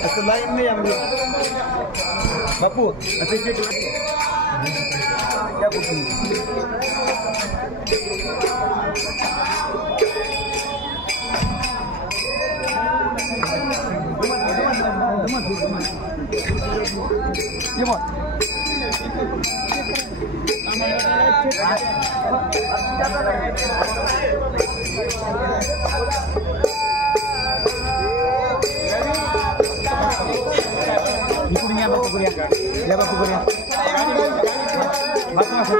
Satu lain ni yang Bapu, nanti dia lagi. Ya Bapu. Gimana? Bukunya apa bukunya? Ya apa bukunya? Batu masuk.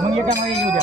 Mengiyakan lagi juga.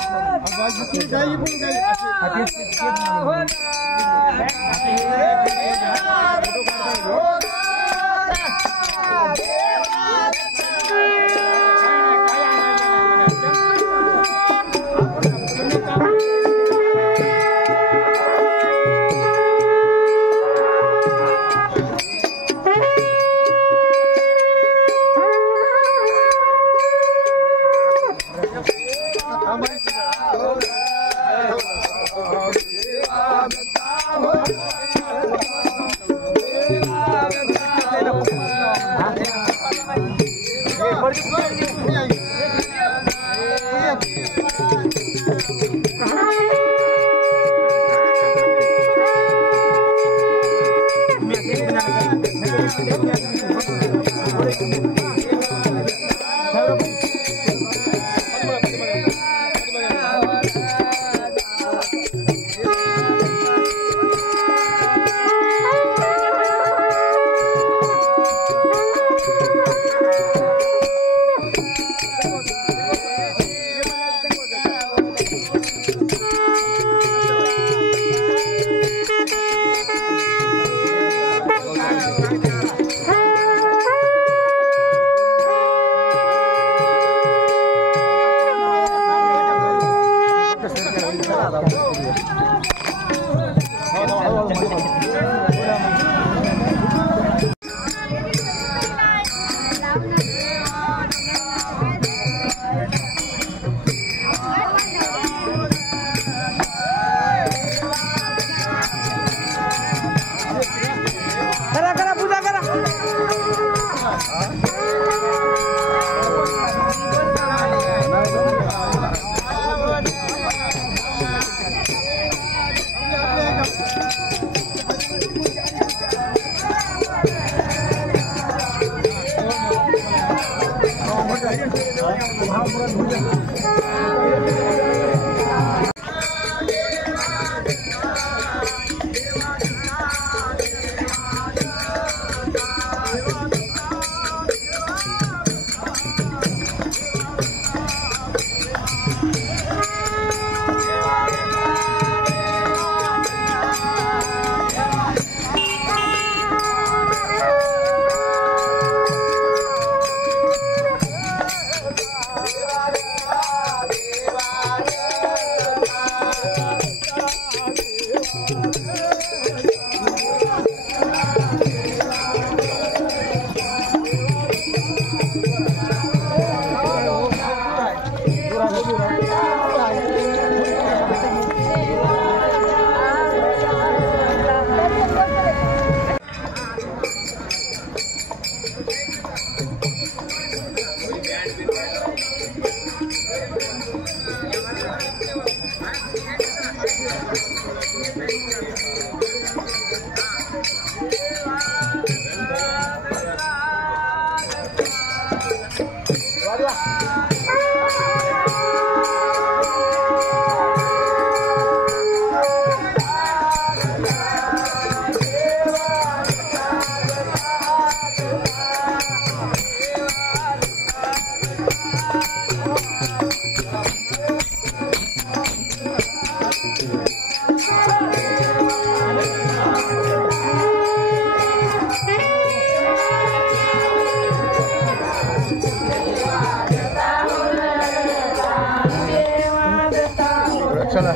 चला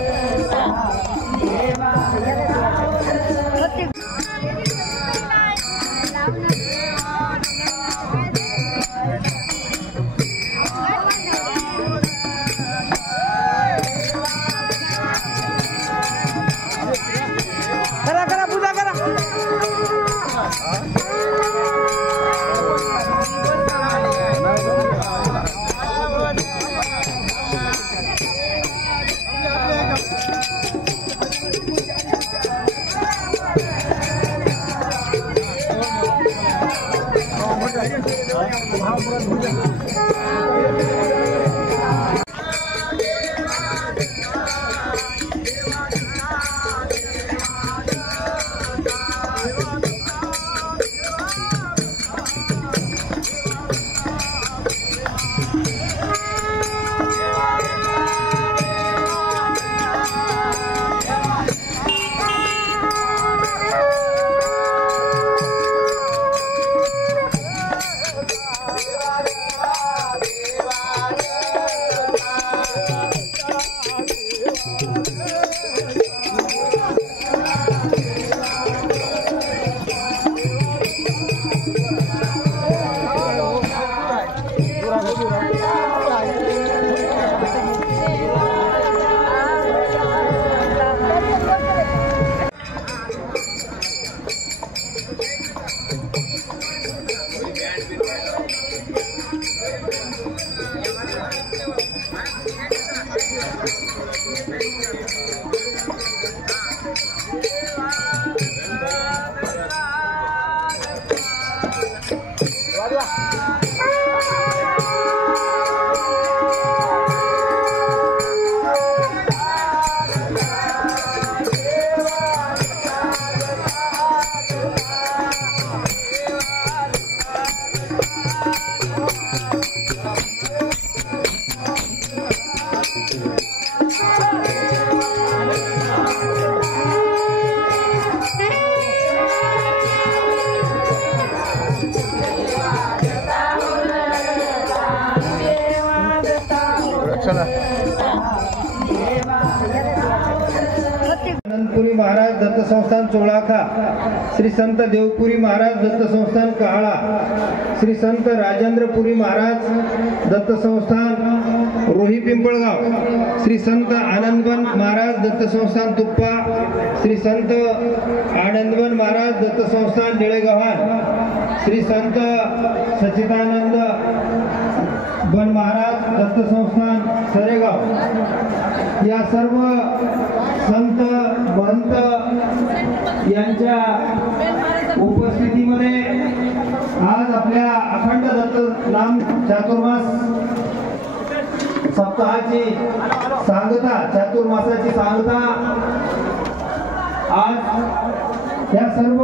करा करा पूजा करा आनंदपुरी महाराज दत्त संस्थान चोळाखा, श्री संत देवपुरी महाराज दत्त संस्थान कहाळा, श्री संत राजेंद्रपुरी महाराज दत्त संस्थान रोही पिंपळगाव, श्री संत आनंदवन महाराज दत्त संस्थान तुप्पा, श्री संत आनंदवन महाराज दत्त संस्थान निळेगव्हाण, श्री संत सच्चिदानंद बन महाराज दत्त संस्थान सरेगाव, या सर्व संत महंत यांच्या उपस्थितीमध्ये आज आपल्या अखंड दत्त नाम चातुर्मास सप्ताहाची सांगता, चातुर्मासाची सांगता आज या सर्व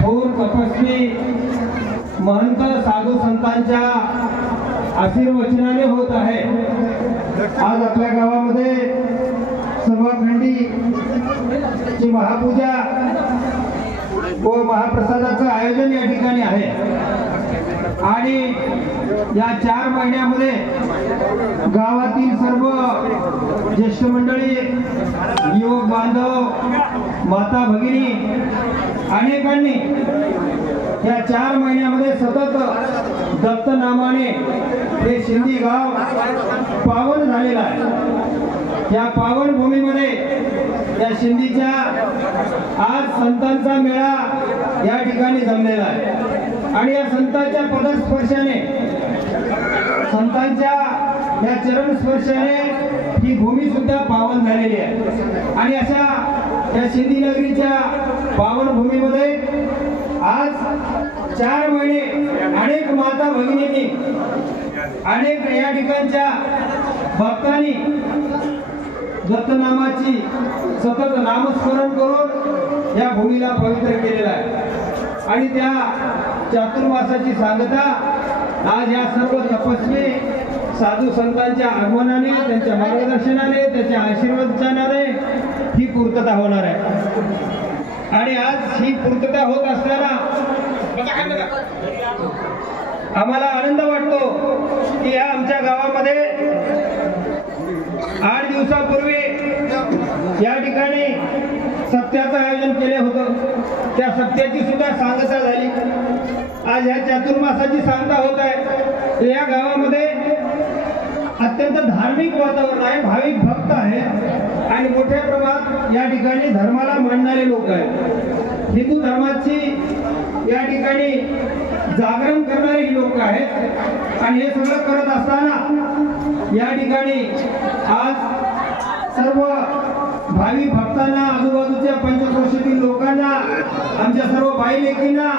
थोर तपस्वी महंत साधू संतांच्या आशीर्वचनाने होत आहे। आज आपल्या गावामध्ये सभाखंडीची महापूजा व महाप्रसादाचं आयोजन या ठिकाणी आहे आणि या 4 महिन्यामध्ये गावातील सर्व ज्येष्ठ मंडळी, युवक बांधव, माता भगिनी अनेकांनी या 4 महिन्यामध्ये सतत दत्त नामाने हे शिंदी गाव पावन झालेलं आहे। या पावन भूमीमध्ये या शिंदीच्या आज संतांचा मेळा या ठिकाणी जमलेला आहे आणि या संतांच्या पदस्पर्शाने, संतांच्या या चरण स्पर्शाने ही भूमी सुद्धा पावन झालेली आहे आणि अशा या शिंदी नगरीच्या पावन भूमीमध्ये आज 4 महिने अनेक माता भगिनींनी, अनेक या ठिकाणच्या भक्तांनी दत्तनामाची सतत नामस्मरण करून या भूमीला पवित्र केलेला आहे आणि त्या चातुर्मासाची सांगता आज या सर्व तपस्वी साधू संतांच्या आगमनाने, त्यांच्या मार्गदर्शनाने, त्यांच्या आशीर्वादाने ही पूर्तता होणार आहे आणि आज ही पूर्तता होत असताना आम्हाला आनंद वाटतो की या आमच्या गावामध्ये 8 दिवसापूर्वी या ठिकाणी सप्त्याचं आयोजन केले होतं. त्या सप्त्याची सुद्धा सांगता झाली. आज या चातुर्मासाची सांगता होत आहे. या गावामध्ये अत्यंत धार्मिक वातावरण आहे, भाविक भक्त आहेत आणि मोठ्या प्रमाणात या ठिकाणी धर्माला मानणारे लोक आहेत. हिंदू धर्माची या ठिकाणी जागरण करणारे लोक आहेत आणि हे सगळं करत असताना या ठिकाणी आज सर्व भावी भक्तांना, आजूबाजूच्या पंचक्रोशीतील लोकांना, आमच्या सर्व बाई लेकींना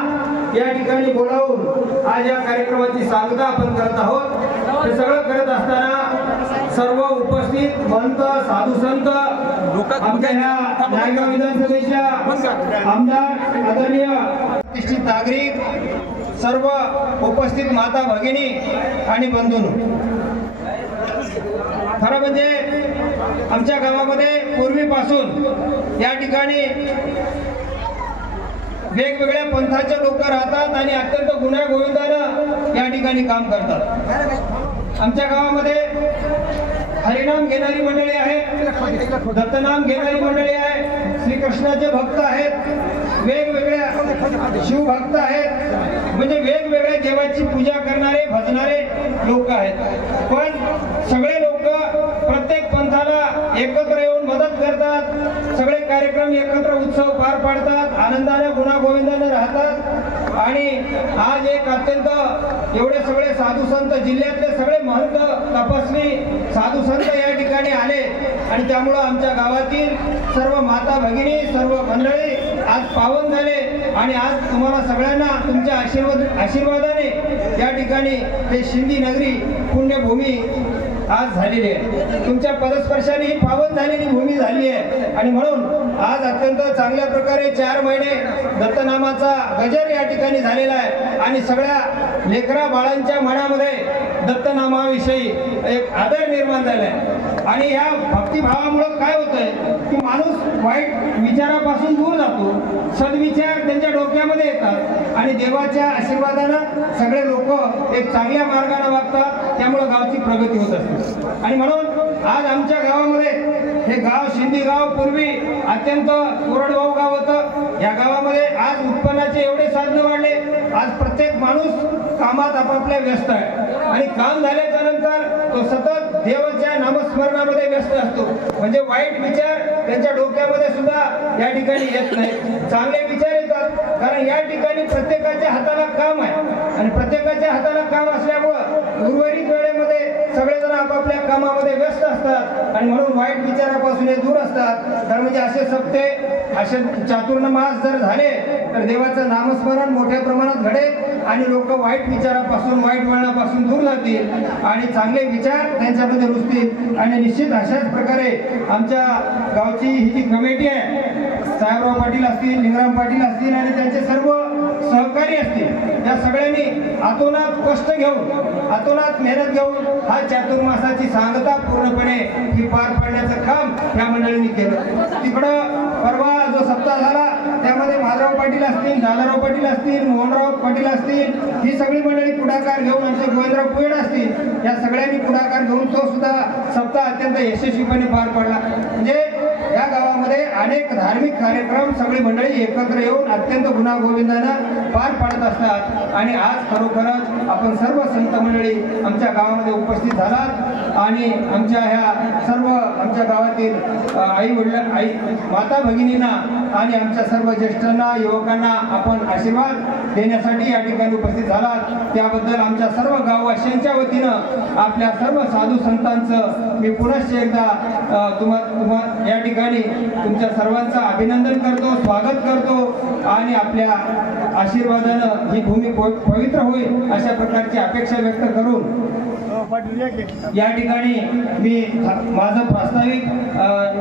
या ठिकाणी बोलावून आज या कार्यक्रमाची सांगता आपण करत आहोत. हे सगळं करत असताना सर्व उपस्थित महंत, साधू संत, आमच्या ह्या नायगाव विधानसभेच्या आमदार, आदरणीय प्रतिष्ठित नागरिक, सर्व उपस्थित माता भगिनी आणि बंधूंनो, खरं म्हणजे आमच्या गावामध्ये पूर्वीपासून या ठिकाणी वेगवेगळ्या पंथाचे लोक राहतात आणि अत्यंत गुण्यागोविंदानं या ठिकाणी काम करतात. आमच्या गावामध्ये हरिनाम घेणारी मंडळी आहे, दत्तनाम घेणारी मंडळी आहे, श्रीकृष्णाचे भक्त आहेत, वेगवेगळ्या शिवभक्त आहेत, म्हणजे वेगवेगळ्या देवाची पूजा करणारे, भजणारे लोक आहेत. पण सगळे लोक प्रत्येक पंथाला एकत्र येऊन मदत करतात. सगळे कार्यक्रम एकत्र, उत्सव पार पाडतात, आनंदाने गुणागोविंदाने राहतात. आणि आज एक अत्यंत एवढे सगळे साधू संत, जिल्ह्यातले सगळे महंत, तपस्वी साधू संत या ठिकाणी आले आणि त्यामुळं आमच्या गावातील सर्व माता भगिनी, सर्व मंडळी आज पावन झाले आणि आज तुम्हाला सगळ्यांना तुमच्या आशीर्वादाने या ठिकाणी हे शिंदी नगरी पुण्यभूमी आज झालेली आहे. तुमच्या पदस्पर्शाने ही पावन झालेली भूमी झाली आहे आणि म्हणून आज अत्यंत चांगल्या प्रकारे 4 महिने दत्तनामाचा गजर या ठिकाणी झालेला आहे आणि सगळ्या लेकरा बाळांच्या मनामध्ये दत्तनामाविषयी एक आदर निर्माण झाला आहे. आणि ह्या भक्तिभावामुळे काय होतंय की माणूस वाईट विचारापासून दूर जातो, सद्विचार त्यांच्या डोक्यामध्ये येतात आणि देवाच्या आशीर्वादानं सगळे लोक एक चांगल्या मार्गाने वागतात. त्यामुळे गावची प्रगती होत असते आणि म्हणून आज आमच्या गावामध्ये हे गाव शिंदी गाव पूर्वी अत्यंत कोरडवाहू गाव होतं. या गावामध्ये आज उत्पन्नाचे एवढे साधनं वाढले. आज प्रत्येक माणूस कामात आपापल्या व्यस्त आहे आणि काम झाल्याच्या नंतर तो सतत देवाच्या नामस्मरणामध्ये व्यस्त असतो. म्हणजे वाईट विचार त्यांच्या डोक्यामध्ये सुद्धा या ठिकाणी येत नाही, चांगले विचार येतात. कारण या ठिकाणी प्रत्येकाच्या हाताला काम आहे आणि प्रत्येकाच्या हाताला काम असल्यामुळं उर्वरित वेळेमध्ये सगळेजण आपापल्या कामामध्ये व्यस्त असतात आणि म्हणून वाईट विचारापासून हे दूर असतात. तर म्हणजे असे सप्ते, असे चातुर्मास जर झाले तर देवाचं नामस्मरण मोठ्या प्रमाणात घडेल आणि लोक वाईट विचारापासून, वाईट वळणापासून दूर जातील आणि चांगले विचार त्यांच्यामध्ये रुजतील. आणि निश्चित अशाच प्रकारे आमच्या गावची ही जी कमिटी आहे, साहेबराव पाटील असतील, लिंगराम पाटील असतील आणि त्यांचे सर्व सहकारी असतील, या सगळ्यांनी आतोनात कष्ट घेऊन, आतोनात मेहनत घेऊन हा चातुर्मासाची सांगता पूर्णपणे ही पार पाडण्याचं काम या मंडळींनी केलं. तिकडं परवा जो सप्ताह झाला त्यामध्ये माधवराव पाटील असतील, लालाराव पाटील असतील, मोहनराव पाटील असतील, ही सगळी मंडळी पुढाकार घेऊन, आमचे गोविंदराव पुयड असतील, या सगळ्यांनी पुढाकार घेऊन तो सुद्धा सप्ताह अत्यंत यशस्वीपणे पार पडला. म्हणजे या गावामध्ये अनेक धार्मिक कार्यक्रम सगळी मंडळी एकत्र येऊन अत्यंत गुणागोविंदानं पार पाडत असतात. आणि आज खरोखरच आपण सर्व संत मंडळी आमच्या गावामध्ये उपस्थित झालात आणि आमच्या ह्या सर्व आमच्या गावातील आई वडील, आई माता भगिनींना आणि आमच्या सर्व ज्येष्ठांना, युवकांना आपण आशीर्वाद देण्यासाठी या ठिकाणी उपस्थित झालात. त्याबद्दल आमच्या सर्व गाववासियांच्या वतीनं आपल्या सर्व साधू संतांचं मी पुनश्च एकदा तुम्हा या ठिकाणी तुमच्या सर्वांचं अभिनंदन करतो, स्वागत करतो आणि आपल्या आशीर्वादानं ही भूमी पवित्र होईल अशा प्रकारची अपेक्षा व्यक्त करून या ठिकाणी मी माझं प्रास्ताविक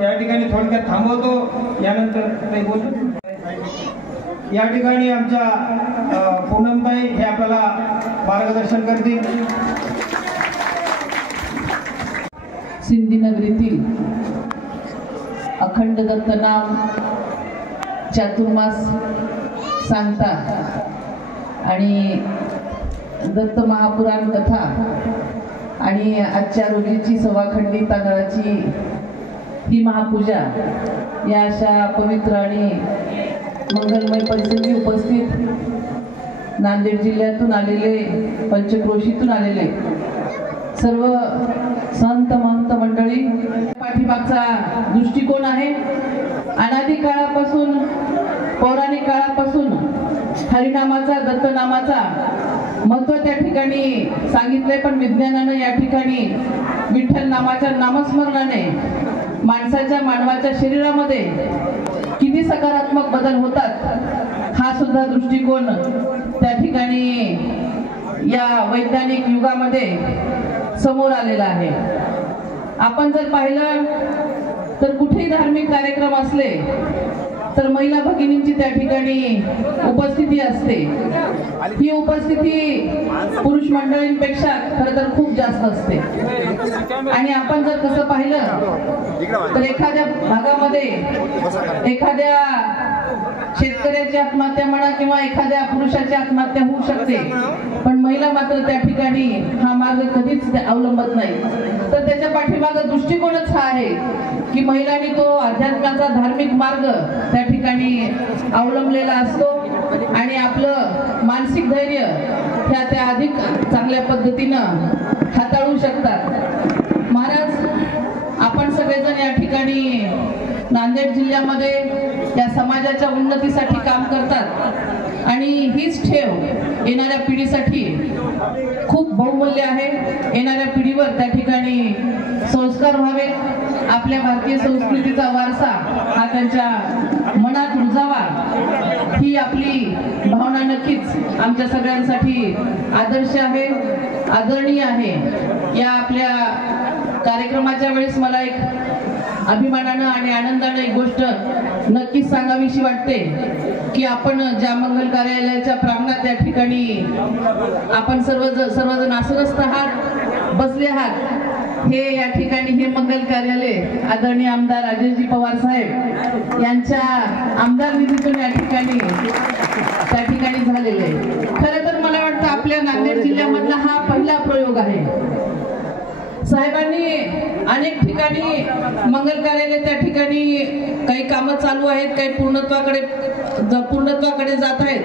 या ठिकाणी थोडक्यात थांबवतो. यानंतर ते बोल. या ठिकाणी आमच्या पूनमताई हे आपल्याला मार्गदर्शन करतील. सिंधी नगरीतील अखंड दत्तनाम चातुर्मास सांगता आणि दत्त महापुराण कथा आणि आजच्या रोजीची सव्वाखंडी तांदळाची ही महापूजा या अशा पवित्र आणि मंगलमय प्रसंगी उपस्थित नांदेड जिल्ह्यातून आलेले, पंचक्रोशीतून आलेले सर्व संत महंत मंडळी, पाठीमागचा दृष्टिकोन आहे अनादी काळापासून, पौराणिक काळापासून हरिनामाचा, दत्तनामाचा महत्व त्या ठिकाणी सांगितले, पण विज्ञानानं या ठिकाणी विठ्ठल नामाच्या नामस्मरणाने मानवाच्या शरीरामध्ये किती सकारात्मक बदल होतात हा सुद्धा दृष्टिकोन त्या ठिकाणी या वैज्ञानिक युगामध्ये समोर आलेला आहे. आपण जर पाहिलं तर कुठेही धार्मिक कार्यक्रम असले तर महिला भगिनींची त्या ठिकाणी उपस्थिती असते. ही उपस्थिती पुरुष मंडळींपेक्षा खरं तर खूप जास्त असते. आणि आपण जर कसं पाहिलं तर एखाद्या भागामध्ये एखाद्या शेतकऱ्याची आत्महत्या म्हणा किंवा एखाद्या पुरुषाची आत्महत्या होऊ शकते, पण महिला मात्र त्या ठिकाणी हा मार्ग कधीच अवलंबत नाही. तर त्याच्या पाठीमागे दृष्टिकोनच हा आहे की महिलांनी तो अध्यात्माचा धार्मिक मार्ग त्या ठिकाणी अवलंबलेला असतो आणि आपलं मानसिक धैर्य ह्या त्या अधिक चांगल्या पद्धतीनं हाताळू शकतात. महाराज, आपण सगळेजण या ठिकाणी नांदेड जिल्ह्यामध्ये या समाजाच्या उन्नतीसाठी काम करतात आणि हीच ठेव येणाऱ्या पिढीसाठी खूप बहुमूल्य आहे. येणाऱ्या पिढीवर त्या ठिकाणी संस्कार व्हावे, आपल्या भारतीय संस्कृतीचा वारसा हा त्यांच्या मनात रुजावा, ही आपली भावना नक्कीच आमच्या सगळ्यांसाठी आदर्श आहे, आदरणीय आहे. या आपल्या कार्यक्रमाच्या वेळेस मला एक अभिमानानं आणि आनंदानं एक गोष्ट नक्कीच सांगावीशी वाटते की आपण ज्या मंगल कार्यालयाच्या प्रांगणात या ठिकाणी आपण सर्वजण आसनस्थ आहात, बसले आहात, हे या ठिकाणी हे मंगल कार्यालय आदरणीय आमदार राजेशजी पवार साहेब यांच्या आमदार निधीतून या ठिकाणी त्या ठिकाणी झालेले आहे. खरं तर मला वाटतं आपल्या नांदेड जिल्ह्यामधला हा पहिला प्रयोग आहे. साहेबांनी अनेक ठिकाणी मंगल कार्यालय त्या ठिकाणी काही कामं चालू आहेत, काही पूर्णत्वाकडे जात आहेत,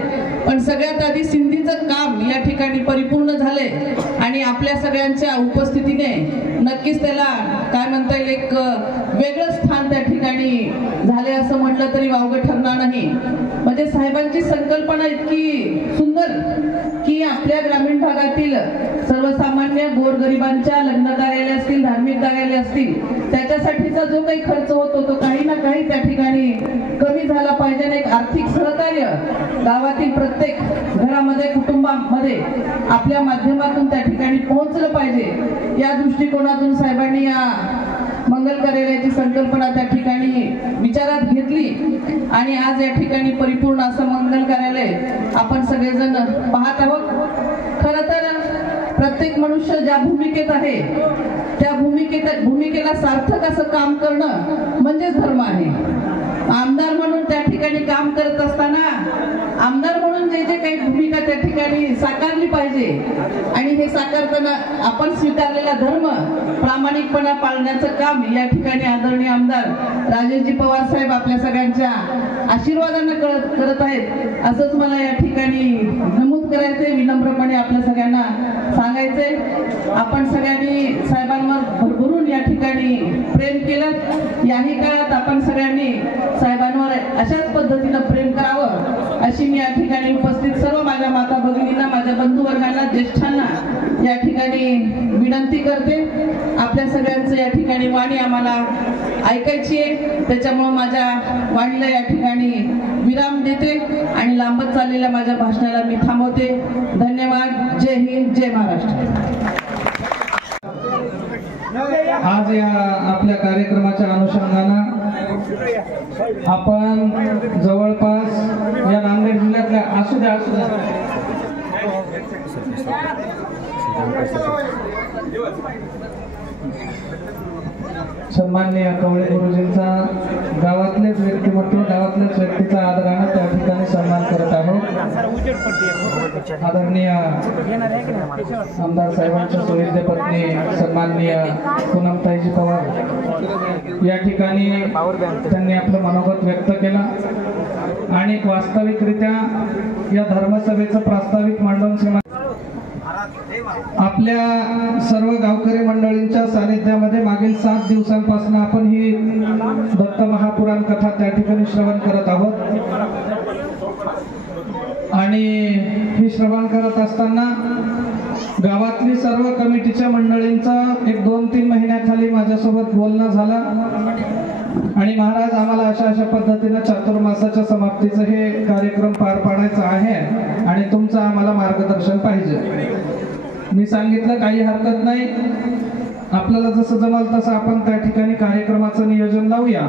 पण सगळ्यात आधी सिंधीचं काम या ठिकाणी परिपूर्ण झालंय आणि आपल्या सगळ्यांच्या उपस्थितीने नक्कीच त्याला काय म्हणता येईल एक वेगळं स्थान त्या ठिकाणी झाले असं म्हटलं तरी वावगं ठरणार नाही. म्हणजे साहेबांची संकल्पना इतकी सुंदर की आपल्या ग्रामीण भागातील सर्वसामान्य गोरगरिबांच्या लग्न कार्यालय असतील, धार्मिक कार्यालय असतील, त्याच्यासाठीचा जो काही खर्च होतो तो काही ना काही त्या ठिकाणी कमी झाला पाहिजे. एक आर्थिक सहकार्य गावातील प्रत्येक घरामध्ये, कुटुंबामध्ये आपल्या माध्यमातून त्या ठिकाणी पोहोचलं पाहिजे. या दृष्टिकोनातून साहेबांनी या मंगल कार्यालयाची संकल्पना त्या ठिकाणी विचारात घेतली आणि आज या ठिकाणी परिपूर्ण असं मंगल कार्यालय आपण सगळेजण पाहत आहोत. खरं तर प्रत्येक मनुष्य ज्या भूमिकेत आहे त्या भूमिकेला सार्थक असं काम करणं म्हणजेच धर्म आहे. आमदार म्हणून त्या ठिकाणी काम करत असताना आमदार म्हणून जे काही भूमिका त्या ठिकाणी साकारली पाहिजे आणि हे साकारताना आपण स्वीकारलेला धर्म प्रामाणिकपणा पाळण्याचं काम या ठिकाणी आदरणीय आमदार राजेशजी पवार साहेब आपल्या सगळ्यांच्या आशीर्वादानं करत आहेत असंच मला या ठिकाणी नमूद करायचंय, विनम्रपणे आपल्या सगळ्यांना सांगायचंय. आपण सगळ्यांनी साहेबांवर भरभरून या ठिकाणी प्रेम केलं. याही काळात आपण सगळ्यांनी साहेबांवर अशाच पद्धतीनं प्रेम करावं अशी मी या ठिकाणी उपस्थित सर्व माझ्या माता भगिनींना, माझ्या बंधुवर्गांना, ज्येष्ठांना या ठिकाणी विनंती करते. आपल्या सगळ्यांचं या ठिकाणी वाणी आम्हाला ऐकायची आहे, त्याच्यामुळे माझ्या वाणीला या ठिकाणी विराम देते आणि लांबत चाललेल्या माझ्या भाषणाला मी थांबवते. धन्यवाद. जय हिंद, जय महाराष्ट्र. आज या आपल्या कार्यक्रमाच्या अनुषंगानं आपण जवळपास या नांदेड जिल्ह्यातल्या असू द्या सन्माननीय कवळे गुरुजींचा गावातलेच व्यक्तिमत्व गावातल्याच व्यक्तीचा आदराने त्या ठिकाणी सन्मान करत आहोत. आदरणीय आमदार साहेबांच्या सुविद्य पत्नी सन्माननीय पूनमताईजी पवार या ठिकाणी त्यांनी आपलं मनोगत व्यक्त केलं आणि वास्तविकरित्या या धर्मसभेचं प्रास्ताविक मांडून आपल्या सर्व गावकरी मंडळींच्या सानिध्यामध्ये मागील 7 दिवसांपासून आपण ही दत्त महापुराण कथा त्या ठिकाणी श्रवण करत आहोत. आणि ही श्रवण करत असताना गावातली सर्व कमिटीच्या मंडळींचं एक 2-3 महिन्याखाली माझ्यासोबत बोलणं झालं आणि महाराज आम्हाला अशा पद्धतीनं चातुर्मासाच्या समाप्तीचं हे कार्यक्रम पार पाडायचा आहे आणि तुमचं आम्हाला मार्गदर्शन पाहिजे. मी सांगितलं काही हरकत नाही, आपल्याला जसं जमल तसं आपण त्या ठिकाणी कार्यक्रमाचं नियोजन लावूया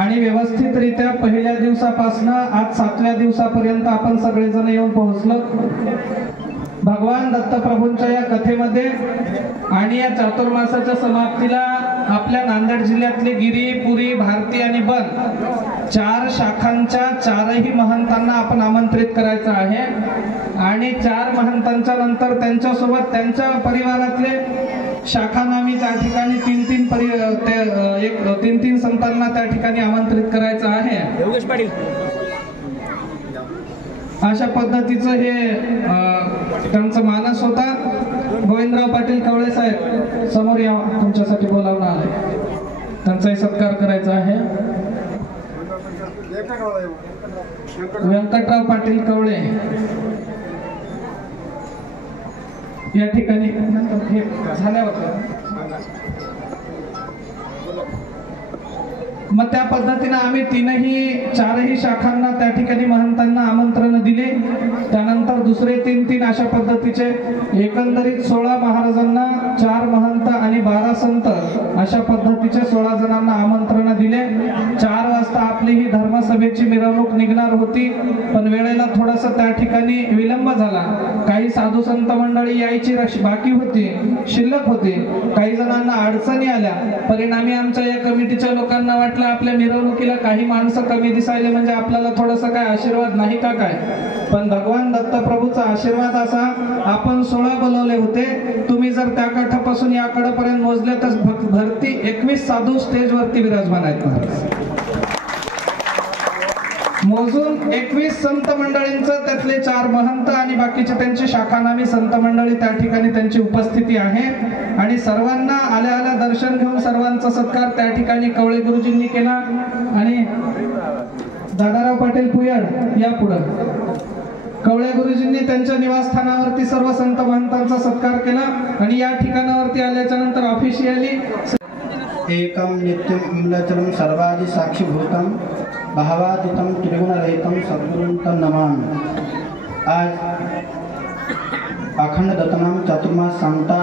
आणि व्यवस्थितरित्या पहिल्या दिवसापासून आज 7व्या दिवसापर्यंत आपण सगळेजण येऊन पोहोचलो. भगवान दत्तप्रभूंच्या या कथेमध्ये आणि या चातुर्मासाच्या समाप्तीला आपल्या नांदेड जिल्ह्यातले गिरी, पुरी, भारती आणि बन 4 शाखांच्या 4ही महंतांना आपण आमंत्रित करायचं आहे आणि 4 महंतांच्या नंतर त्यांच्यासोबत त्यांच्या परिवारातले शाखांना त्या ठिकाणी 3-3 संतांना त्या ठिकाणी आमंत्रित करायचं आहे. अशा पद्धतीचं हे त्यांचा मानस होता. गोविंदराव पाटील कवळे साहेब समोर या, तुमच्यासाठी बोलावणं आलंय, त्यांचाही सत्कार करायचा आहे. व्यंकटराव पाटील कवळे या ठिकाणी हे झाल्यावर मग त्या पद्धतीने आम्ही 4ही शाखांना त्या ठिकाणी महंतांना आमंत्रण दिले. त्यानंतर दुसरे 3 अशा पद्धतीचे एकंदरीत 16 महाराजांना 4 महंत आणि 12 संत अशा पद्धतीचे 16 जणांना आमंत्रण दिले. 4 वाजता आपली ही धर्मसभेची मिरवणूक निघणार होती, पण वेळेला थोडासा त्या ठिकाणी विलंब झाला. काही साधू संत मंडळी यायची बाकी होती, शिल्लक होती, काही जणांना अडचणी आल्या. परिणामी आमच्या या कमिटीच्या लोकांना वाटलं आपल्या मिरवणुकीला काही माणसं कमी दिसायले म्हणजे आपल्याला थोडस काय आशीर्वाद नाही का काय. पण भगवान दत्तप्रभूचा आशीर्वाद असा, आपण 16 बोलवले होते, तुम्ही जर त्या काठापासून या कडेपर्यंत मोजले तर भरती 21 साधू स्टेजवरती विराजमान आहेत. मोजून 21 संत मंडळींचं त्यातले 4 महंत आणि बाकीचे त्यांची शाखानामी संत मंडळी त्या ठिकाणी त्यांची उपस्थिती आहे आणि सर्वांना आल्या दर्शन घेऊन सर्वांचा सत्कार त्या ठिकाणी कवळे गुरुजींनी केला. आणि दादाराव पाटील पुयड या पुढे कवळे गुरुजींनी त्यांच्या निवासस्थानावरती सर्व संत महंतांचा सत्कार केला आणि या ठिकाणावरती आल्याच्या नंतर ऑफिशियली एकम नित्यम अमलाचलम सर्वादि साक्षीभूतम भावादितम त्रिगुणरहितम सद्गुरुं नमामि. आज अखंड दत्तनाम चातुर्मास सांगता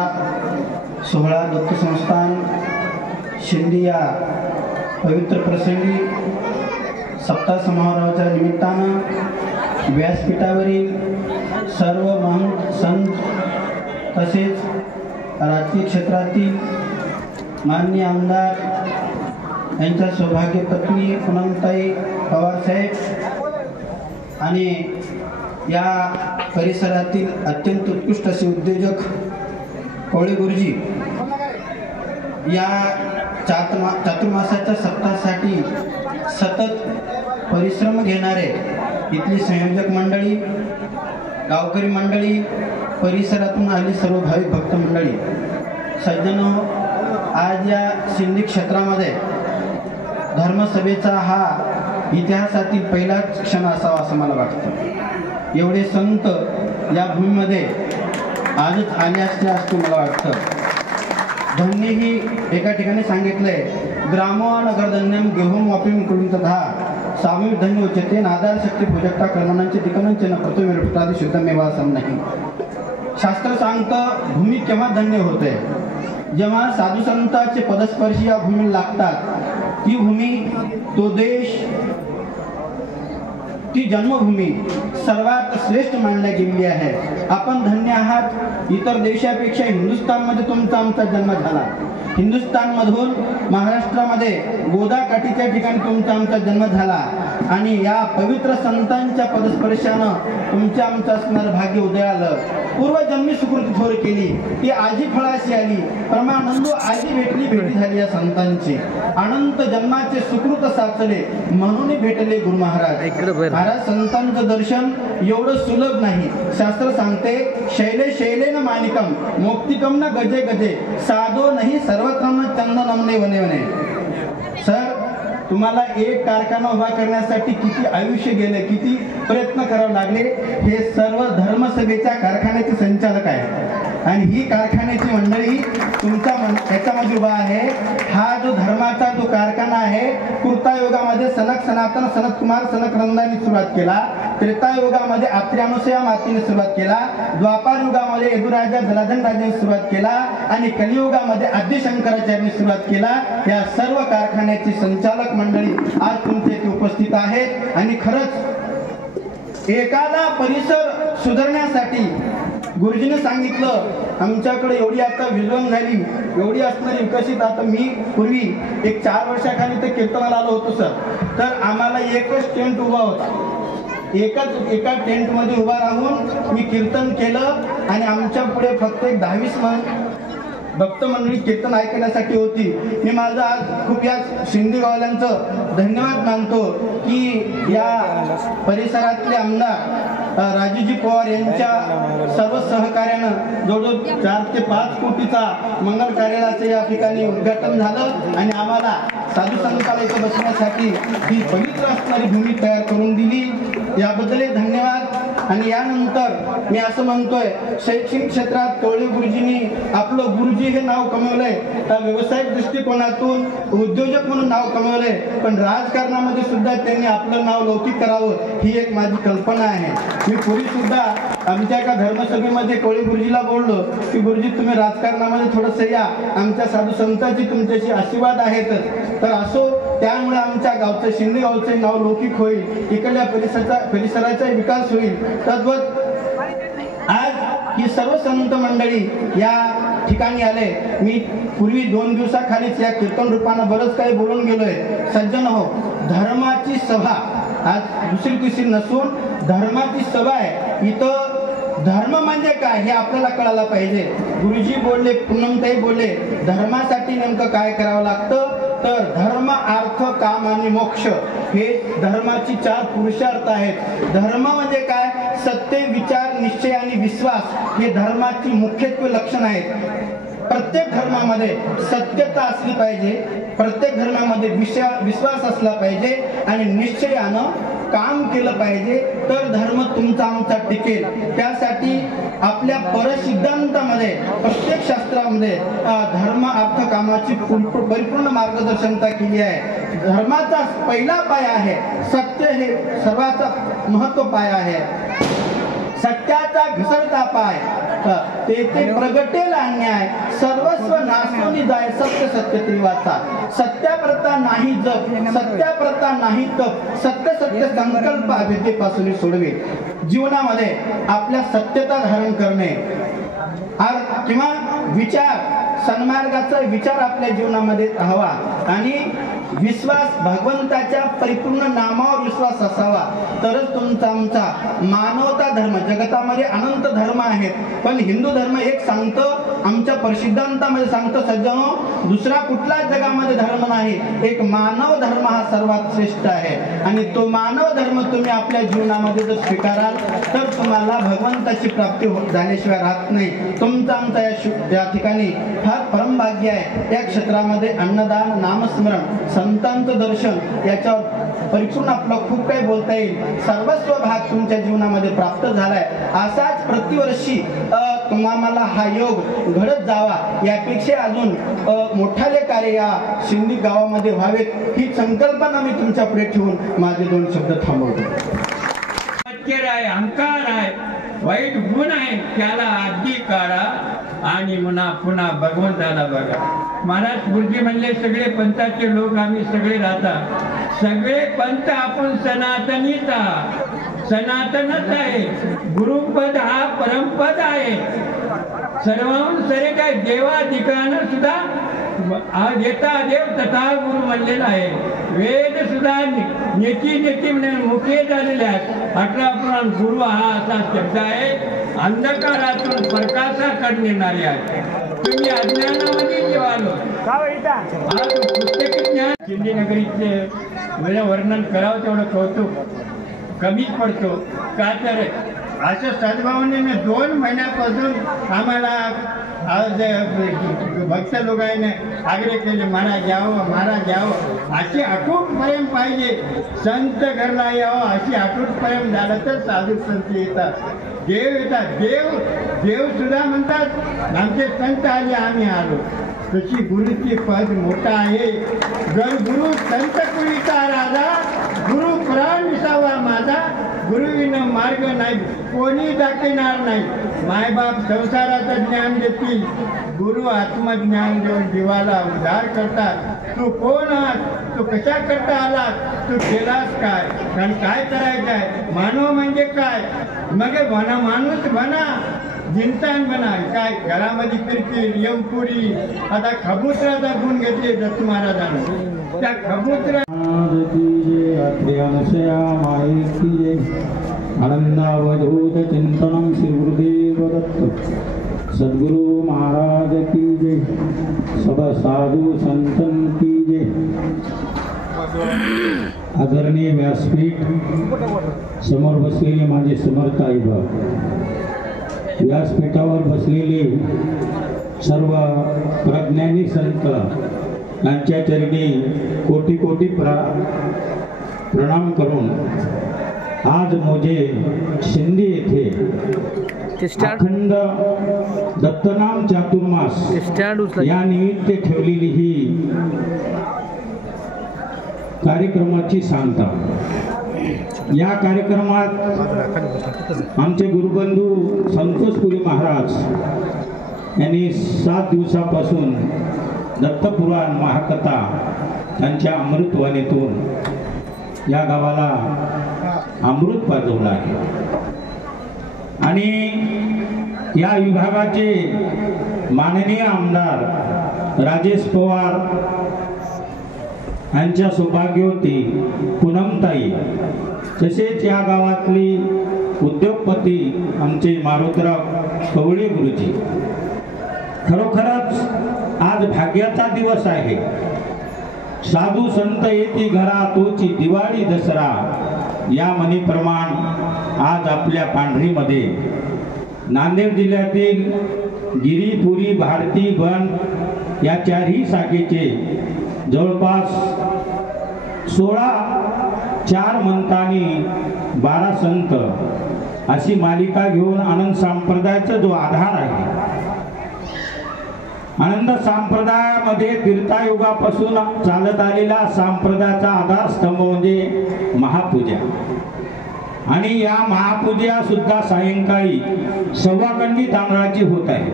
सोहळा दत्त संस्थान शिंदी या पवित्र प्रसंगी सप्ताह समारोहाच्या निमित्तानं व्यासपीठावरील सर्व महंत संत तसेच राजकीय क्षेत्रातील माननीय आमदार यांच्या सौभाग्य पत्नी पूनमताई पवार साहेब आणि या परिसरातील अत्यंत उत्कृष्ट असे उद्योजक कवळे गुरुजी या चातुर्मासाच्या सप्ताहासाठी सतत परिश्रम घेणारे इथली संयोजक मंडळी, गावकरी मंडळी, परिसरातून आली सर्व भाविक भक्त मंडळी, सज्जनो, आज या सिंधी क्षेत्रामध्ये धर्मसभेचा हा इतिहासातील पहिलाच क्षण असावा असं मला वाटतं. एवढे संत या भूमीमध्ये आजच आले असते असं मला वाटतं. धन्य ही एका ठिकाणी सांगितलंय, ग्रामो नगरधन्यम गेहूम वापिम कुळून तथा स्वामी धन्य उच्चते नादार शक्ती पूजकता कर्मणांचे दिकनांचे न प्रतो विरपटादी शुद्ध मेवासम नाही. शास्त्र सांगतं भूमी केव्हा धन्य होते, जेव्हा साधू संतांचे पदस्पर्शी या भूमीला लागतात. ती भूमी, तो देश ती जन्मभूमी सर्वात श्रेष्ठ मानली गेलेली आहे. आपण धन्य आहात. इतर देशापेक्षा हिंदुस्थानमध्ये तुमचा आमचा जन्म झाला. हिंदुस्थानमधून महाराष्ट्रामध्ये गोदाकाठीच्या ठिकाणी तुमचा आमचा जन्म झाला आणि या पवित्र संतांच्या पदस्पर्शानं तुमच्या आमचं असणारं भाग्य उदयालं. पूर्वजन्मी सुकृती थोर केली ती आजी फळाशी आली. परमानंदो आजी भेटी झाली या संतांची. अनंत जन्माचे सुकृत साचले म्हणून भेटले गुरु महाराज. महाराज संतांचं दर्शन एवढं सुलभ नाही. शास्त्र सांगते शैले शैलेन मानिकम मोक्तिकम न गजे गजे साधो नाही सर्वत्रम चंदनमने वने वने. सर, तुम्हाला एक कारखाना उभा करण्यासाठी किती आयुष्य गेले, किती प्रयत्न करावे लागले. हे सर्व धर्मसभेच्या कारखान्याचे संचालक आहे आणि ही कारखान्याची मंडळी तुमच्या याच्यामध्ये उभा आहे. हा जो धर्माचा जो कारखाना आहे कृतायुगामध्ये सनक सनातन सनत कुमार सनक नंदांनी सुरुवात केला. त्रेतायुगामध्ये आत्रे अनुसया मातेने सुरुवात केला. द्वापार युगामध्ये यदुराजा जलाधन राजांनी सुरुवात केला आणि कलियुगामध्ये आद्य शंकराचार्यांनी सुरुवात केला. या सर्व कारखान्याची संचालक मंडळी आज तुमच्या इथे उपस्थित आहेत. आणि खरंच एखादा परिसर सुधारण्यासाठी गुरुजीने सांगितलं आमच्याकडे एवढी आता विद्वान झाली, एवढी असणारी विकसित. आता मी पूर्वी एक 4 वर्षाखाली ते कीर्तनाला आलो होतो सर, तर आम्हाला एकच टेंट उभा होता. एका टेंटमध्ये उभा राहून मी कीर्तन केलं आणि आमच्या पुढे फक्त एक 10-20 भक्त मंडळी कीर्तन ऐकण्यासाठी होती. मी माझं आज खूप या शिंदे गावल्यांचं धन्यवाद मानतो की या परिसरातले आमदार राजूजी पवार यांच्या सर्व सहकार्यानं जवळजवळ 4 ते 5 कोटीचा मंगल कार्यालयाचं या ठिकाणी उद्घाटन झालं आणि आम्हाला साधू संतांना इथं बसण्यासाठी ही पवित्र असणारी भूमी तयार करून दिली. याबद्दल धन्यवाद. आणि यानंतर मी असं म्हणतोय शैक्षणिक क्षेत्रात कवळे गुरुजींनी आपलं गुरुजी हे नाव कमवलंय. व्यावसायिक दृष्टिकोनातून उद्योजक म्हणून नाव कमवलंय, पण राजकारणामध्ये सुद्धा त्यांनी आपलं नाव लौकिक करावं ही एक माझी कल्पना आहे. मी पूर्वी सुद्धा आमच्या एका धर्मसभेमध्ये कवळे गुरुजीला बोललो की गुरुजी तुम्ही राजकारणामध्ये थोडंसं या, आमच्या साधू संतांची तुमच्याशी आशीर्वाद आहेतच. तर असो, त्यामुळे आमच्या गावचं शिंदे गावचे नाव लौकिक होईल, इकडल्या परिसराचा विकास होईल. तद्वत आज ही सर्व संत मंडळी या ठिकाणी आले. मी पूर्वी 2 दिवसाखालीच या कीर्तन रूपानं बरंच काही बोलून गेलोय. सज्जन हो, धर्माची सभा आज दुसरी तिसरी नसून धर्माची सभा आहे. इथं धर्म म्हणजे काय हे आपल्याला कळायला पाहिजे. गुरुजी बोलले, पूनमताई बोलले, धर्मासाठी नेमकं काय करावं लागतं. तर धर्म अर्थ काम आणि मोक्ष हे धर्माची 4 पुरुषार्थ आहेत. धर्म म्हणजे काय? सत्य, विचार, निश्चय आणि विश्वास हे धर्माची मुख्यत्वे लक्षण आहेत. प्रत्येक धर्मामध्ये सत्यता असली पाहिजे, प्रत्येक धर्मामध्ये विश्वास असला पाहिजे आणि निश्चयानं काम केलं पाहिजे, तर धर्म तुमचा आमचा टिकेल. त्यासाठी आपल्या परसिद्धांतामध्ये प्रत्येक शास्त्रामध्ये धर्म अर्थ कामाची परिपूर्ण मार्गदर्शनता केली आहे. धर्माचा पहिला पाया आहे सत्य, हे सर्वाचा महत्व पाया आहे. सत्याचा घसरता पाय तेथे प्रगटेल अन्याय, सर्वस्व नासवनी जाय सत्य सत्य त्रिवाचा. सत्याप्रता नाही जप, सत्याप्रता नाही तप, सत्य सत्य संकल्प अविद्येपासून सोडवे. जीवनामध्ये आपल्या सत्यता धारण करणे किंवा विचार, सन्मार्गाचा विचार आपल्या जीवनामध्ये हवा आणि विश्वास, भगवंताच्या परिपूर्ण नामावर विश्वास असावा, तरच तुमचा आमचा मानवता धर्म. जगतामध्ये अनंत धर्म आहेत, पण हिंदू धर्म एक सांगतो, आमच्या प्रसिद्धांतामध्ये सांगतो सज्जनो, दुसरा कुठला जगामध्ये धर्म नाही, एक मानव धर्म हा सर्वात श्रेष्ठ आहे. आणि तो मानव धर्म तुम्ही आपल्या जीवनामध्ये जर स्वीकाराल तर तुम्हाला भगवंताची प्राप्ती झाल्याशिवाय राहत नाही. तुमचा आमचा या ठिकाणी फार परमभाग्य आहे. या क्षेत्रामध्ये अन्नदान, नामस्मरण, संतांचं दर्शन याच्यावर परिपूर्ण आपलं खूप काही बोलता येईल. सर्वस्व भाग तुमच्या जीवनामध्ये प्राप्त झालाय. असाच प्रतिवर्षी तुम्हाला हा योग घडत जावा, यापेक्षा अजून मोठाले कार्य या शिंदे गावामध्ये व्हावेत ही संकल्पना मी तुमच्या पुढे ठेवून माझे 2 शब्द थांबवतो. आहे, अहंकार आहे, वाईट गुण आहे, त्याला आधी काढा. आणि पुन्हा भगवंताला बघा. महाराज गुरुजी म्हणले सगळे पंथाचे लोक आम्ही सगळे राहतात, सगळे पंथ आपण सनातनीच आहात, सनातनच आहे. गुरुपद हा परमपद आहे. सर्वांहून सरे काय देवाधिकानं सुद्धा आज येता देव तथा गुरु म्हणलेला आहे. वेद सुद्धा नेती म्हणून मुखे झालेले आहेत. 18 पुराण गुरु हा असा शब्द आहे. अंधकारातून प्रकाशाकडे नेणारे आहे. तुम्ही अज्ञानामध्ये जेवालो आज पुस्तकी ज्ञान शिंदे नगरीचे वर्णन करावं तेवढं कौतुक कमीच पडतो. का तर असं सद्भावनेने 2 महिन्यापासून आम्हाला आज भक्त लोकांनी आग्रह केले, महाराज घ्यावं अशी अटूट प्रेम पाहिजे. संत घरला यावं अशी अटूट प्रेम झालं तर साधू संत येतात, देव येतात. देव सुद्धा म्हणतात आमचे संत आले आम्ही आलो. तशी गुरुची पद मोठा आहे. जर गुरु संत कुळीचा राजा, गुरु प्राण विसावा माझा, गुरुविन मार्ग नाही कोणी दाखविणार नाही. मायबाप संसाराचं ज्ञान देतील, गुरु आत्मज्ञान देऊन जीवाला उद्धार करतात. तू कोण आहात, तू कशा करता आलात, तू केलास काय, कारण काय करायचं आहे. मानव म्हणजे काय, मग माणूस बना, जिंतान बना. काय घरामध्ये किरकिर यमपुरी. आता खबुत्राचा गुण घेतले दत्त महाराजांनी. त्या खबुत्रा आनंदावधूत चिंतनम श्री गुरुदेव दत्त सद्गुरु महाराज की जय. सब साधु संतन की जय. आदरणीय व्यासपीठ समोर बसलेले माझे समर्थ आईबाप, व्यासपीठावर बसलेले सर्व प्रज्ञानी संत यांच्या चरणी कोटी कोटी प्रणाम करून आज मोजे शिंदे येथे अखंड दत्तनाम चातुर्मास या निमित्त ठेवलेली ही कार्यक्रमाची सांगता. या कार्यक्रमात आमचे गुरुबंधू संतोषपुरी महाराज यांनी 7 दिवसापासून दत्तपुराण महाकथा त्यांच्या अमृतवाणीतून या गावाला अमृत पाजवलं आहे. आणि या विभागाचे माननीय आमदार राजेश पवार यांच्या सौभाग्यवती पूनमताई, तसेच या गावातली उद्योगपती आमचे मारुतराव कवळे गुरुजी. खरोखरच आज भाग्याचा दिवस आहे. साधू संत येती घरा तोची दिवाळी दसरा या म्हणीप्रमाण आज आपल्या पांढरीमध्ये नांदेड जिल्ह्यातील गिरीपुरी, भारती, बन या 4ही शाखेचे जवळपास 16 4 मंतांनी 12 संत अशी मालिका घेऊन आनंद संप्रदायाचा जो आधार आहे, आनंद संप्रदायामध्ये तीर्थयुगापासून चालत आलेला संप्रदायाचा आधारस्तंभ म्हणजे महापूजा. आणि या महापूजा सुद्धा सायंकाळी 1.25 तांदळाची होत आहे.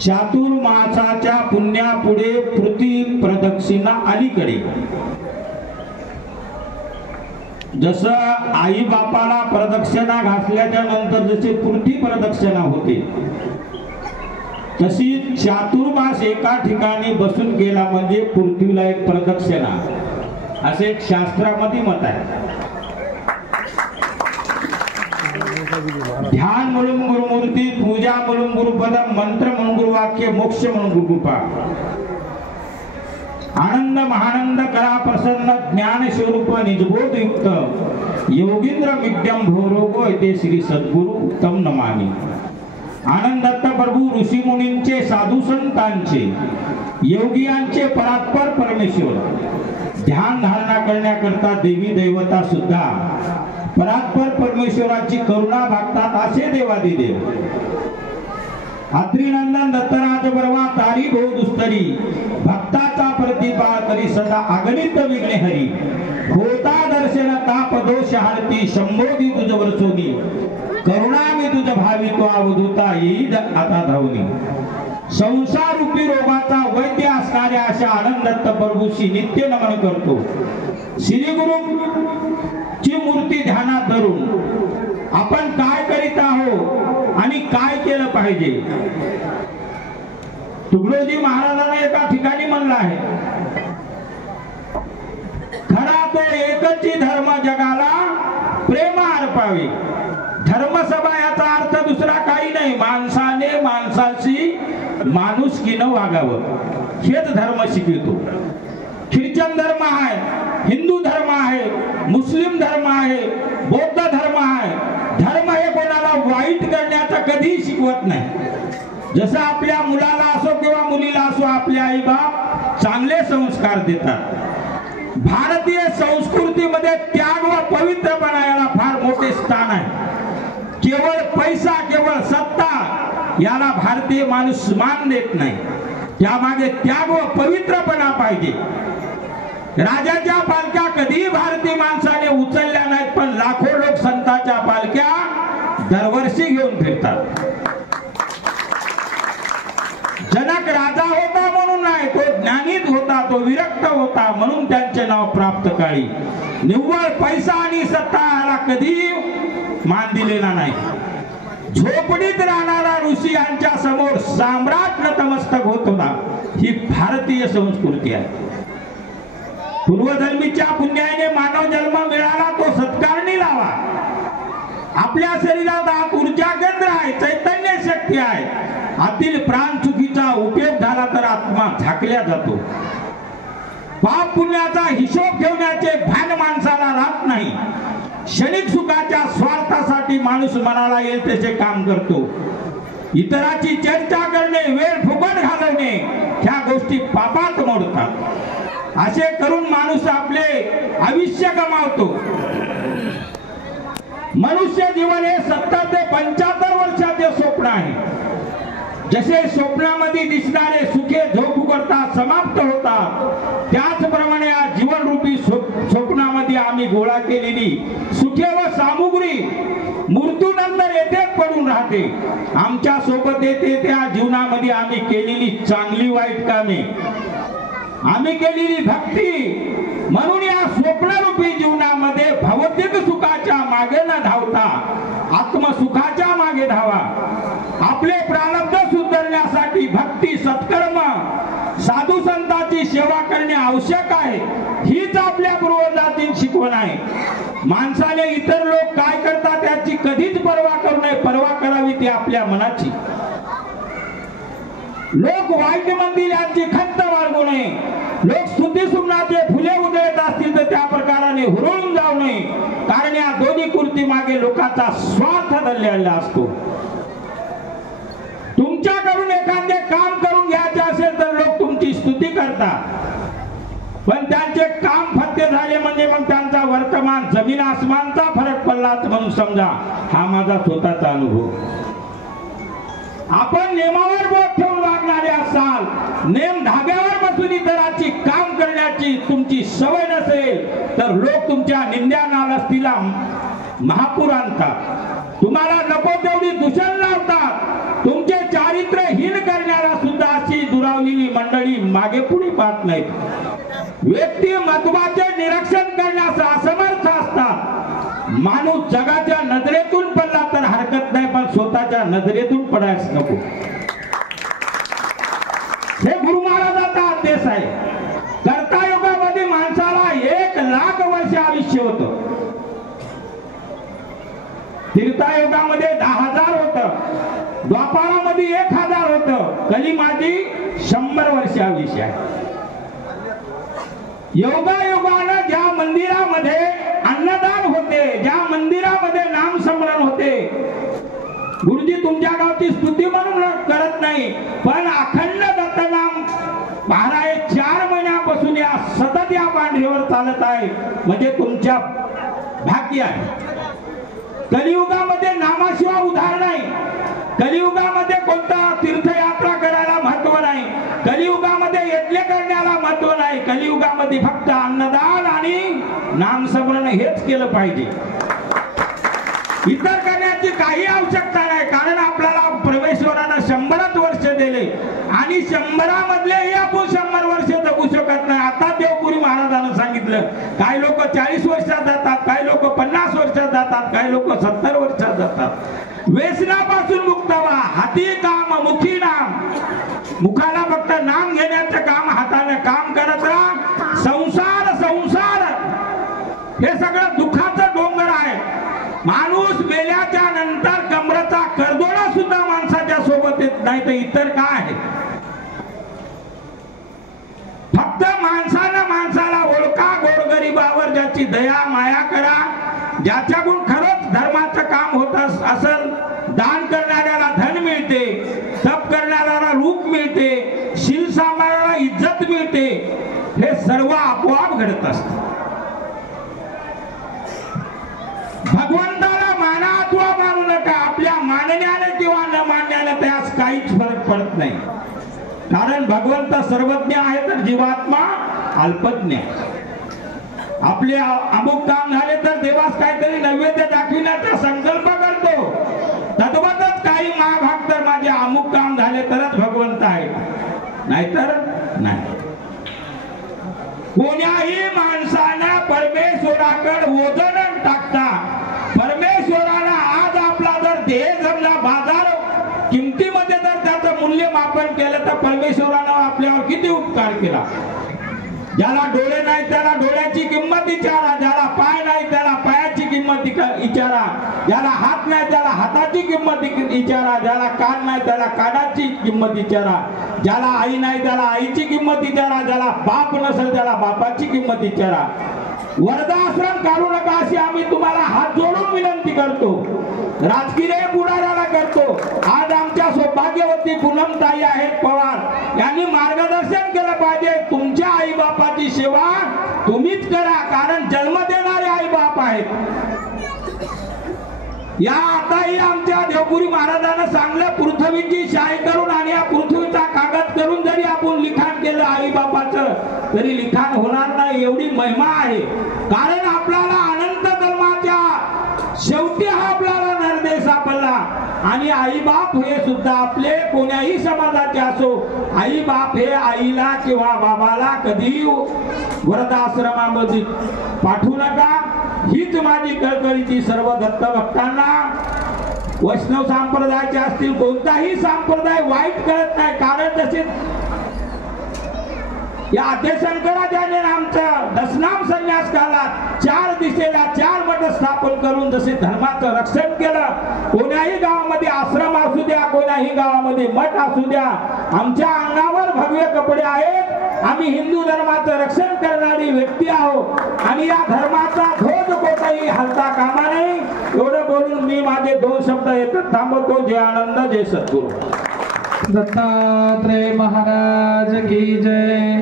चातुर्मासाच्या पुण्यापुढे पृथ्वी प्रदक्षिणा अलीकडे जसं आई बापाला प्रदक्षिणा घातल्याच्या नंतर जसे पृथ्वी प्रदक्षिणा होते, तशी चातुर्मास एका ठिकाणी बसून गेला म्हणजे पृथ्वीला एक प्रदक्षिणा, असे एक शास्त्रामध्ये मत आहे. ध्यान म्हणून गुरुमूर्ती, पूजा म्हणून गुरुपदम, मंत्र म्हणून गुरुवाक्य, मोक्ष म्हणून गुरुकृपा. आनंद महानंद करा प्रसन्न ज्ञान स्वरूप निजबोध युक्त योगींद्र विद्यम भोरोगो येते श्री सद्गुरु उत्तम नमामि. आनंदत्त प्रभू ऋषी मुनींचे, साधू संतांचे, योगियांचे परात्पर परमेश्वर, ध्यान धारणा करण्याकरता देवी दैवता सुद्धा परात्पर परमेश्वराची करुणा भागतात असे देवादिदेव. आत्रिनंदन दत्तराज बर्वा तारी भो दुस्तरी, भक्ताचा प्रतिभा करी सदा अगणित विघ्ने हरी. होता दर्शन ताप दोष हरती, शंभोदी तुझ वर्सोनी करुणा मी तुझ भावी तो अवधूता येईल आता धावली. संसार रूपी रोगाचा वैद्य असणाऱ्या अशा आनंद दत्त प्रभूशी नित्य नमन करतो. श्री गुरुची मूर्ती ध्यानात धरून आपण काय करीत आहोत आणि काय केलं पाहिजे. तुकडोजी महाराजांना एका ठिकाणी म्हणलं आहे, खरा तो एकच धर्म जगाला प्रेम अर्पावे. धर्मसभा याचा अर्थ दुसरा काही नाही, माणसाने माणसाशी माणुसकीनं वागावं, हेच धर्म शिकवतो. ख्रिश्चन धर्म आहे, हिंदू धर्म आहे, मुस्लिम धर्म आहे, बौद्ध धर्म आहे. धर्म हे कोणाला वाईट करण्याचं कधीही शिकवत नाही. जसं आपल्या मुलाला असो किंवा मुलीला असो आपले आई बाप चांगले संस्कार देतात. भारतीय संस्कृतीमध्ये त्याग व पवित्रपणा याला फार मोठे स्थान आहे. केवळ पैसा, केवळ सत्ता याला भारतीय माणूस मान देत नाही. त्यामागे त्याग व पवित्रपणा पाहिजे. राजाच्या पालख्या कधीही भारतीय माणसाने उचलल्या नाहीत, पण लाखो लोक संतांच्या पालख्या दरवर्षी घेऊन फिरतात. जनक राजा होता म्हणून नाही, तो ज्ञानीत होता, तो विरक्त होता म्हणून त्यांचे नाव प्राप्त काळी. निव्वळ पैसा आणि सत्ता याला कधी मान दिलेला नाही. झोपडीत राहणारा ऋषी यांच्या समोर सम्राट नतमस्तक होत होता. ही भारतीय संस्कृती आहे. पूर्वजन्मीच्या पुण्याने मानव जन्म मिळाला, तो सत्कारणी लावा. आपल्या शरीरात आत ऊर्जा केंद्र आहे, चैतन्य शक्ती आहे. आतील प्राण चुकीचा उपयोग झाला तर आत्मा झाकल्या जातो. पाप पुण्याचा हिशोब ठेवण्याचे भान माणसाला राहत नाही. क्षणिक सुखाच्या स्वार्थासाठी माणूस मनाला येईल तसे काम करतो. इतराची चर्चा करणे, वेळ फुकट घालवणे ह्या गोष्टी पापात मोडतात. असे करून माणूस आपले आयुष्य गमावतो. मनुष्य जीवन हे 70 ते 75 वर्षाचे स्वप्न आहे. जसे स्वप्नामध्ये दिसणारे सुखे झोप करता समाप्त होतात, त्याचप्रमाणे या जीवनरूपी स्वप्नामध्ये आम्ही गोळा केलेली सुखे व सामुग्री मृत्यूनंतर येथेच पडून राहते. आमच्या सोबत येते त्या जीवनामध्ये आम्ही केलेली चांगली वाईट कामे, आम्ही केलेली भक्ती. म्हणून या स्वप्नरूपी जीवनामध्ये भौतिक सुखाच्या मागे न धावता आत्मसुखाच्या मागे धावा. आपले प्रारब्ध सुधारण्यासाठी भक्ती, सत्कर्म, साधू संतांची सेवा करणे आवश्यक आहे. हीच आपल्या पूर्वजांची शिकवण आहे. माणसाने इतर लोक काय करतात त्याची कधीच पर्वा करू नये. पर्वा करावी ती आपल्या मनाची. लोक वाईट म्हणतील यांची खंत बाळगू नये. लोक स्तुती सुमनाचे फुले उधळत असतील तर त्या प्रकाराने हुरळून जाऊ नये. कारण या दोन्ही कृती मागे लोकांचा स्वार्थ दडलेला असतो. तुमच्याकडून एखादे काम करून घ्यायचे असेल तर लोक तुमची स्तुती करतात, पण त्यांचे काम फत्ते झाले म्हणजे मग त्यांचा वर्तमान जमीन आसमानचा फरक पडलाच म्हणून समजा. हा माझा स्वतःचा अनुभव. आपण नेमावर बोट ठेवून वागणारे असाल, नेम धाग्यावर बसून इतरांची काम करण्याची तुमची सवय नसेल तर लोक तुमच्या निंद्या नालस्तीला महापूर आणतात. तुम्हाला नको तेवढी दूषण लावतात. तुमचे चारित्र्य हीन करण्याला सुद्धा अशी दुरावलेली मंडळी मागे पुढे पाहत नाहीत. व्यक्ती महत्वाचे निरीक्षण करण्यास असमर्थ असतात. माणूस जगाच्या नजरेतून पडला तर हरकत नाही, पण स्वतःच्या नजरेतून पडायच नको. हे गुरु महाराजांचा आदेश आहे. कर्तायुगामध्ये माणसाला 1,00,000 वर्ष आयुष्य होतं. तीर्थायुगामध्ये 10,000 होतं. द्वापारामध्ये 1,000 होतं. कलिमाची 100 वर्ष आयुष्य आहे. योगायोगानं ज्या मंदिरामध्ये अन्नदान होते, ज्या मंदिरामध्ये नामस्मरण होते, गुरुजी तुमच्या गावची स्तुती म्हणून करत नाही, पण अखंड दत्तनाम महाराज 4 महिन्यापासून या सतत या पांढरीवर चालत आहे म्हणजे तुमच्या भाग्य आहे. कलियुगामध्ये नामाशिवाय उद्धार नाही. कलियुगामध्ये कोणता तीर्थयात्रा करायला महत्व नाही. कलियुगामध्ये यज्ञ करण्याला महत्व नाही. कलियुगामध्ये फक्त अन्नदान आणि नामस्मरण हेच केलं पाहिजे. इतर करण्याची काही आवश्यकता नाही, कारण आपल्याला परमेश्वरानं 100 वर्ष दिले आणि 100 मधलेही आपण 100 वर्ष जगू शकत नाही. आता देवपुरी महाराजांना सांगितलं, काही लोक 40 वर्षात जातात, काही लोक 50 वर्षात जातात, काही लोक 70 वर्षात जातात. व्यसनापासून मुक्त व्हा. हाती काम मुखी नाम. मुखाला फक्त नाम घेण्याचं काम, हाताने काम करत राहा. संसार संसार हे सगळं दुःखाचं डोंगर आहे. माणूस मेल्याच्या नंतर कमरेचा करदोडा सुद्धा माणसाच्या सोबत येत नाही, तर इतर काय आहे. फक्त माणसानं माणसाला ओळखा, गोरगरिबावर ज्याची दया माया करा, ज्याच्याकडून खरंच धर्माचं काम होत असेल. दान करणाऱ्याला धन मिळते, तप करणाऱ्याला रूप मिळते, शील सांभाळायला इज्जत मिळते. हे सर्व आपोआप घडत असत. भगवंताला माना अथवा मानू नका. आपल्या मानण्याने किंवा न मानण्याने त्यास काहीच फरक पडत नाही, कारण भगवंत सर्वज्ञ आहे तर जीवात्मा अल्पज्ञ. आपले अमुक काम झाले तर देवास काहीतरी नैवेद्य दाखविण्याचा संकल्प करतो. तद्वतच काही महाभाग तर माझे अमुक काम झाले तरच भगवंत आहे, नाहीतर नाही. कोण्याही माणसानं परमेश्वराकडे ओझं टाकता परमेश्वरानं आज आपला जर देह जमला बाजार किमतीमध्ये जर त्याचं मूल्यमापन केलं तर परमेश्वरानं आपल्यावर किती उपकार केला. ज्याला डोळे नाही त्याला डोळ्याची किंमत विचारा, ज्याला पाय नाही त्याला पायाची किंमत विचारा, ज्याला हात नाही त्याला हाताची किंमत विचारा, ज्याला कान नाही त्याला कानाची किंमत विचारा, ज्याला आई नाही त्याला आईची किंमत विचारा, ज्याला बाप नसेल त्याला बापाची किंमत विचारा. वर्धाश्रम काढू नका अशी आम्ही तुम्हाला हात जोडून विनंती करतो. राजकीय पुढाऱ्याला करतो. आज आमच्या सौभाग्यवती पूनमताई आहेत पवार यांनी मार्गदर्शन केलं पाहिजे. तुमच्या आई बापाची सेवा तुम्हीच करा, कारण जन्म देणारे आई बाप आहेत. या आताही आमच्या देवपुरी महाराजांना सांगलं, पृथ्वीची शाही करून आणि या पृथ्वीचा कागद करून जरी आपण लिखाण केलं आई बापाचं तरी लिखाण होणार नाही, एवढी महिमा आहे. कारण आपल्याला अनंत जन्माच्या शेवटी हा आपल्याला नरदेह सापडला. आणि आई बाप हे सुद्धा आपले कोण्याही समाजाचे असो, आई बाप हे आईला किंवा बाबाला कधीही वृद्धाश्रमामध्ये पाठवू नका. हीच माझी कळकळीची सर्व दत्त भक्तांना. वैष्णव संप्रदायाचे असतील, कोणताही संप्रदाय वाईट कळत नाही, कारण तसे या आद्यशंकराचार्य आमचं दशनाम संन्यास कालात 4 दिशेला 4 मठ स्थापन करून जसे धर्माचं रक्षण केलं. कोण्याही गावामध्ये आश्रम असू द्या, कोण्याही गावामध्ये मठ असू द्या, आमच्या अंगावर भव्य कपडे आहेत. आम्ही हिंदू धर्माचं रक्षण करणारी व्यक्ती आहोत आणि या धर्माचा ध्वज कोणताही हलता कामा नाही. एवढं बोलून मी माझे 2 शब्द येतात थांबवतो. जय आनंद, जय सद्गुरु. दत्तात्रेय महाराज की जय.